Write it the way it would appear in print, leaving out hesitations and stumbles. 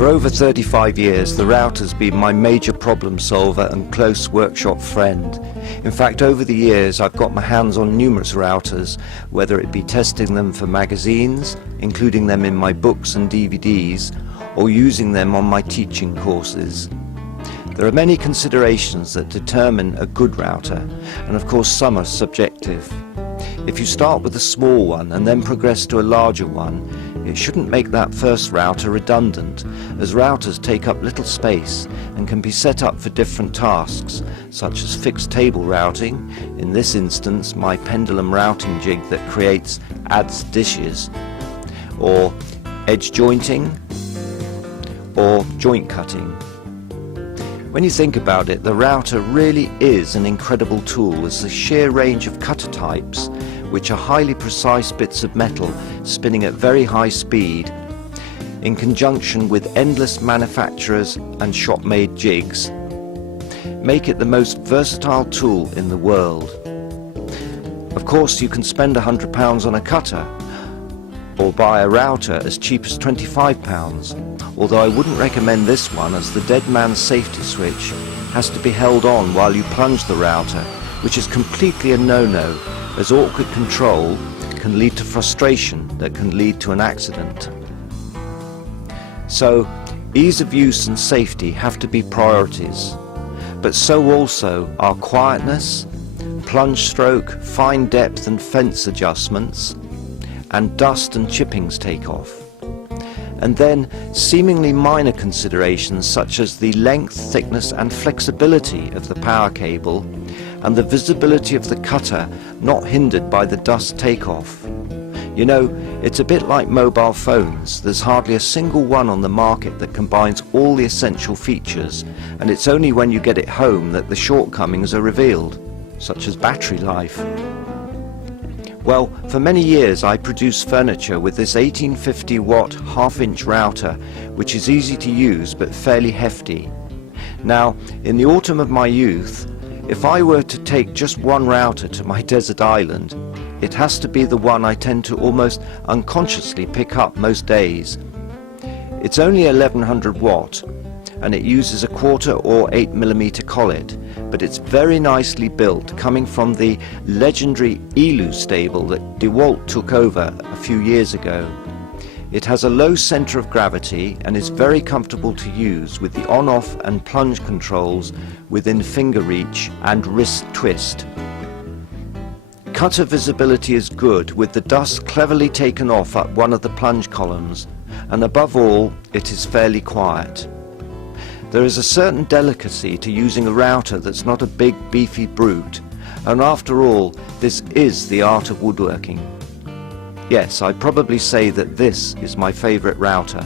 For over 35 years, the router's been my major problem solver and close workshop friend. In fact, over the years, I've got my hands on numerous routers, whether it be testing them for magazines, including them in my books and DVDs, or using them on my teaching courses. There are many considerations that determine a good router, and of course some are subjective. If you start with a small one and then progress to a larger one, it shouldn't make that first router redundant, as routers take up little space and can be set up for different tasks, such as fixed table routing, in this instance my pendulum routing jig that adds dishes, or edge jointing, or joint cutting. When you think about it, the router really is an incredible tool, as the sheer range of cutter types, which are highly precise bits of metal spinning at very high speed, in conjunction with endless manufacturers and shop-made jigs, make it the most versatile tool in the world. Of course, you can spend £100 on a cutter, or buy a router as cheap as £25, although I wouldn't recommend this one, as the dead man's safety switch has to be held on while you plunge the router, which is completely a no-no, as awkward control can lead to frustration that can lead to an accident. So, ease of use and safety have to be priorities, but so also are quietness, plunge stroke, fine depth and fence adjustments, and dust and chippings takeoff. And then seemingly minor considerations such as the length, thickness and flexibility of the power cable, and the visibility of the cutter not hindered by the dust takeoff. You know, it's a bit like mobile phones. There's hardly a single one on the market that combines all the essential features, and it's only when you get it home that the shortcomings are revealed, such as battery life. Well, for many years I produced furniture with this 1850 watt half-inch router, which is easy to use but fairly hefty. Now, in the autumn of my youth, if I were to take just one router to my desert island, it has to be the one I tend to almost unconsciously pick up most days. It's only 1100 watt, and it uses a 1/4 or 8mm collet, but it's very nicely built, coming from the legendary Elu stable that DeWalt took over a few years ago. It has a low center of gravity and is very comfortable to use, with the on-off and plunge controls within finger reach and wrist twist. Cutter visibility is good, with the dust cleverly taken off at one of the plunge columns, and above all, it is fairly quiet. There is a certain delicacy to using a router that's not a big beefy brute, and after all, this is the art of woodworking. Yes, I'd probably say that this is my favorite router.